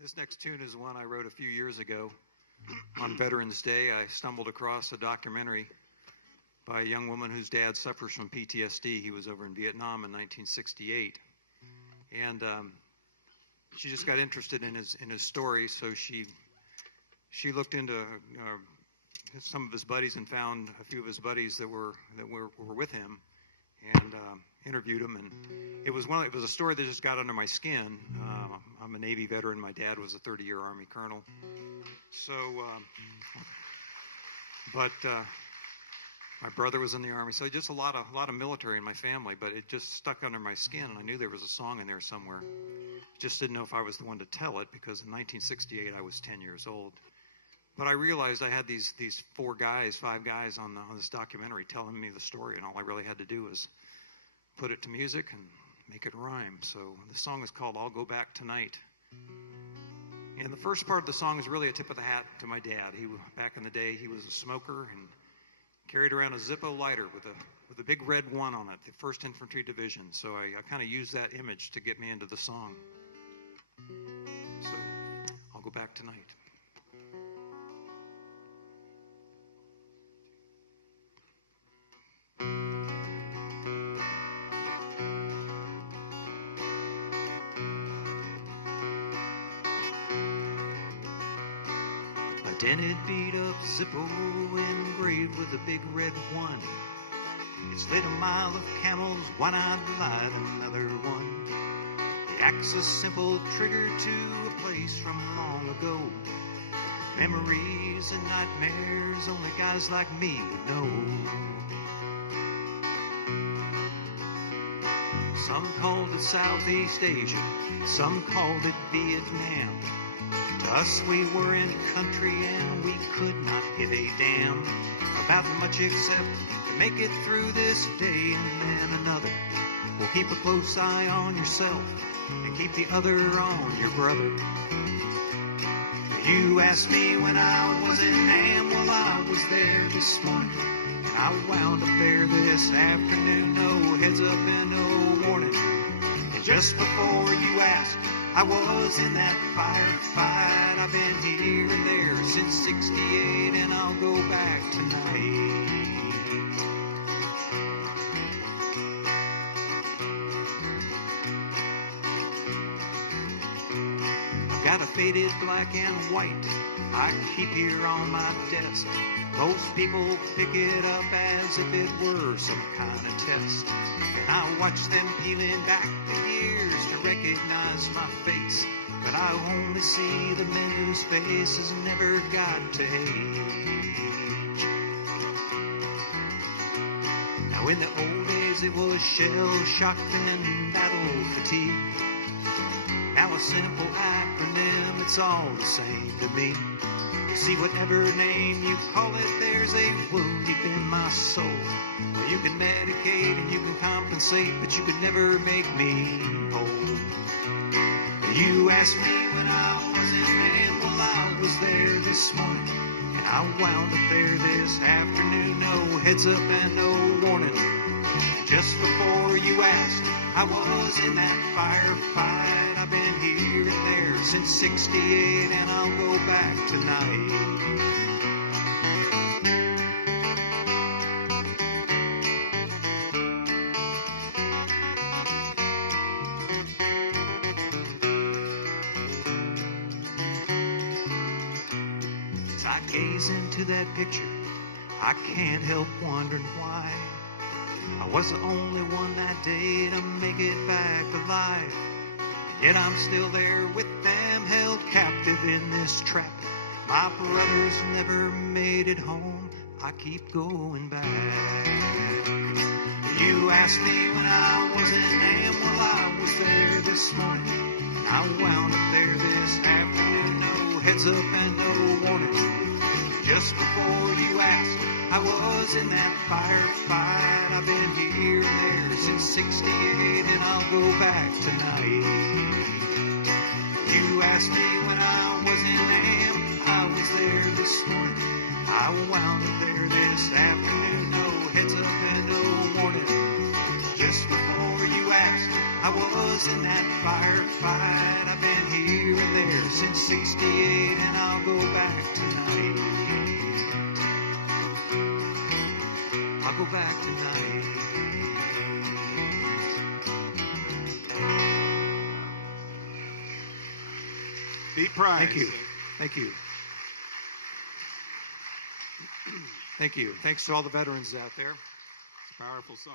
This next tune is one I wrote a few years ago. On Veterans Day, I stumbled across a documentary by a young woman whose dad suffers from PTSD. He was over in Vietnam in 1968. And she just got interested in his story, so she looked into some of his buddies and found a few of his buddies that were with him, and interviewed him. And it was a story that just got under my skin. I'm a Navy veteran. My dad was a 30-year Army colonel. So, but my brother was in the Army. So just a lot of military in my family. But it just stuck under my skin, and I knew there was a song in there somewhere. Just didn't know if I was the one to tell it, because in 1968 I was 10 years old. But I realized I had these five guys on this documentary telling me the story, and all I really had to do was put it to music and make it rhyme. So the song is called "I'll Go Back Tonight." And the first part of the song is really a tip of the hat to my dad. Back in the day, he was a smoker and carried around a Zippo lighter with a big red 1 on it, the 1st Infantry Division. So I kind of used that image to get me into the song. So I'll go back tonight. Dented, beat-up Zippo engraved with a big red 1. It's lit a mile of camels, why not light another one? The axe a simple trigger to a place from long ago. Memories and nightmares only guys like me would know. Some called it Southeast Asia, some called it Vietnam. To us we were in country and we could not give a damn about much except to make it through this day and then another. Well, keep a close eye on yourself and keep the other on your brother. You asked me when I was in Nam, well I was there this morning. I wound up there this afternoon, no heads up and no warning. And just before you asked, I was in that firefight. I've been here and there since 68, and I'll go back tonight. I've got a faded black and white I keep here on my desk. Most people pick it up as if it were some kind of test. And I watch them peeling back the years to recognize my face. But I only see the men whose faces never got to age. Now in the old days it was shell shock and battle fatigue. Now a simple acronym, it's all the same to me. See, whatever name you call it, there's a wound deep in my soul. Well, you can medicate and you can compensate, but you could never make me whole. You asked me when I was in Nam, well, I was there this morning. And I wound up there this afternoon, no heads up and no warning. Just before you asked, I was in that firefight. I've been here and there since 68, and I'll go back tonight. As I gaze into that picture, I can't help wondering why I was the only one that day to make it back alive. Yet I'm still there with them, held captive in this trap. My brothers never made it home, I keep going back. You asked me when I was in Nam, well I was there this morning. And I wound up there this afternoon, no heads up and no warning. Just before you asked, I was in that firefight. I've been here and there since 68, and I'll go back tonight. You asked me when I was in Nam, I was there this morning. I wound up there this afternoon, no heads up and no warning. Just before you asked, I was in that firefight. I've been here and there since 68, and I'll go back tonight. I'll go back tonight. Beat Price. Thank you. Thank you. Thank you. Thanks to all the veterans out there. It's a powerful song.